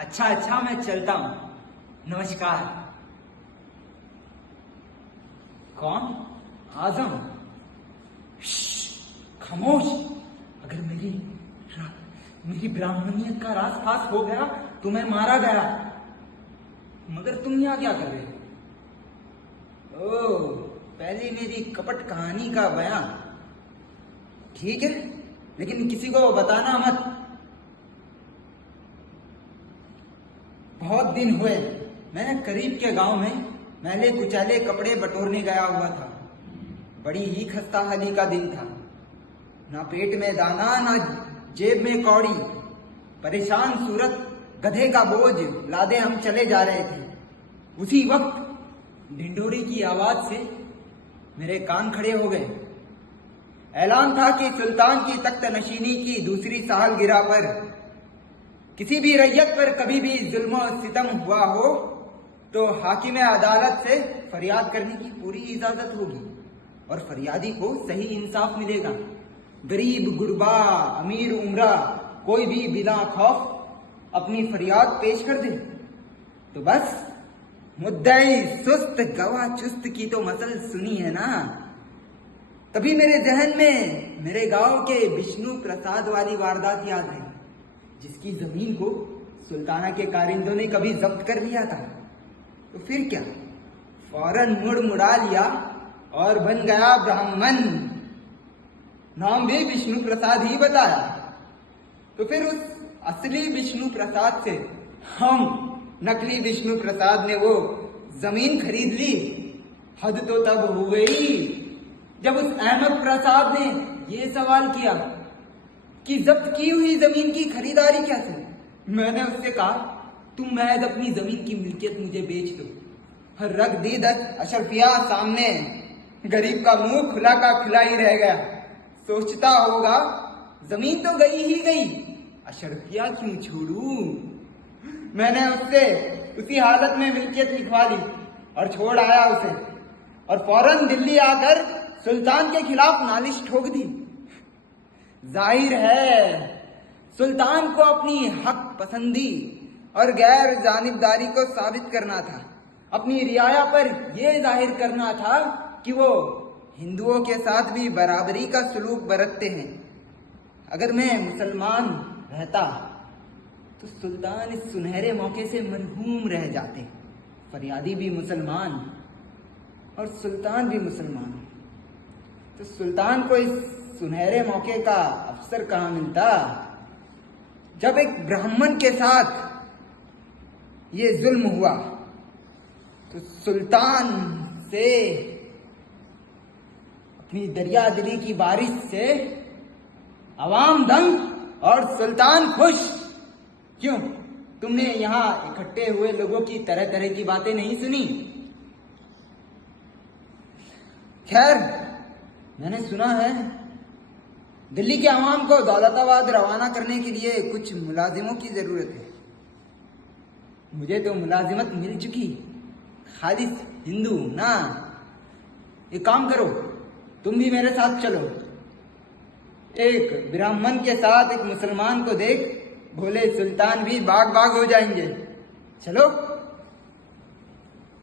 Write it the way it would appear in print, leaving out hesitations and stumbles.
अच्छा अच्छा, मैं चलता हूं। नमस्कार। कौन? आजम? खामोश। अगर मेरी ब्राह्मणियत का राज फास हो गया तो मैं मारा गया। मगर तुम यहाँ क्या कर रहे हो? ओह, पहले मेरी कपट कहानी का बयां। ठीक है, लेकिन किसी को बताना मत। बहुत दिन हुए मैं करीब के गांव में मैले कुचैले कपड़े बटोरने गया हुआ था। बड़ी ही खस्ता हाली का दिन था। ना पेट में दाना, ना जेब में कौड़ी। परेशान सूरत गधे का बोझ लादे हम चले जा रहे थे। उसी वक्त ढिंढोरी की आवाज से मेरे कान खड़े हो गए। ऐलान था कि सुल्तान की तख्त नशीनी की दूसरी सालगिरह पर किसी भी रैयत पर कभी भी जुल्म और सितम हुआ हो तो हाकिम अदालत से फरियाद करने की पूरी इजाजत होगी और फरियादी को सही इंसाफ मिलेगा। गरीब गुरबा, अमीर उमरा, कोई भी बिना खौफ अपनी फरियाद पेश कर दे। तो बस मुद्दई सुस्त गवाह चुस्त की तो मसल सुनी है ना। तभी मेरे जहन में मेरे गांव के विष्णु प्रसाद वाली वारदात याद आई, जिसकी जमीन को सुल्ताना के कारिंदों ने कभी जब्त कर लिया था। तो फिर क्या, फौरन मुड़ा लिया और बन गया ब्राह्मण। नाम भी विष्णु प्रसाद ही बताया। तो फिर उस असली विष्णु प्रसाद से हम नकली विष्णु प्रसाद ने वो जमीन खरीद ली। हद तो तब हो गई जब उस अहमद प्रसाद ने ये सवाल किया कि जब्त की हुई जमीन की खरीदारी कैसे। मैंने उससे कहा, तुम महज अपनी जमीन की मिल्कियत मुझे बेच दो। रख दी 10 अशरफिया सामने। गरीब का मुंह खुला का खुला ही रह गया। सोचता होगा जमीन तो गई ही गई, अशरफिया क्यों छोड़ू। मैंने उससे उसी हालत में मिल्कियत लिखवा ली और छोड़ आया उसे, और फौरन दिल्ली आकर सुल्तान के खिलाफ नालिश ठोक दी। जाहिर है सुल्तान को अपनी हक पसंदी और गैर जानिबदारी को साबित करना था। अपनी रियाया पर यह जाहिर करना था कि वो हिंदुओं के साथ भी बराबरी का सलूक बरतते हैं। अगर मैं मुसलमान रहता तो सुल्तान इस सुनहरे मौके से मरहूम रह जाते। फरियादी भी मुसलमान और सुल्तान भी मुसलमान, तो सुल्तान को इस सुनहरे मौके का अवसर कहां मिलता जब एक ब्राह्मण के साथ ये जुल्म हुआ। तो सुल्तान से अपनी दरिया दिली की बारिश से अवाम दंग और सुल्तान खुश। क्यों, तुमने यहां इकट्ठे हुए लोगों की तरह तरह की बातें नहीं सुनी? खैर, मैंने सुना है दिल्ली के अवाम को दौलताबाद रवाना करने के लिए कुछ मुलाजिमों की जरूरत है। मुझे तो मुलाजिमत मिल चुकी, खालिस हिंदू ना। एक काम करो, तुम भी मेरे साथ चलो। एक ब्राह्मण के साथ एक मुसलमान को देख भोले सुल्तान भी बाग बाग हो जाएंगे। चलो।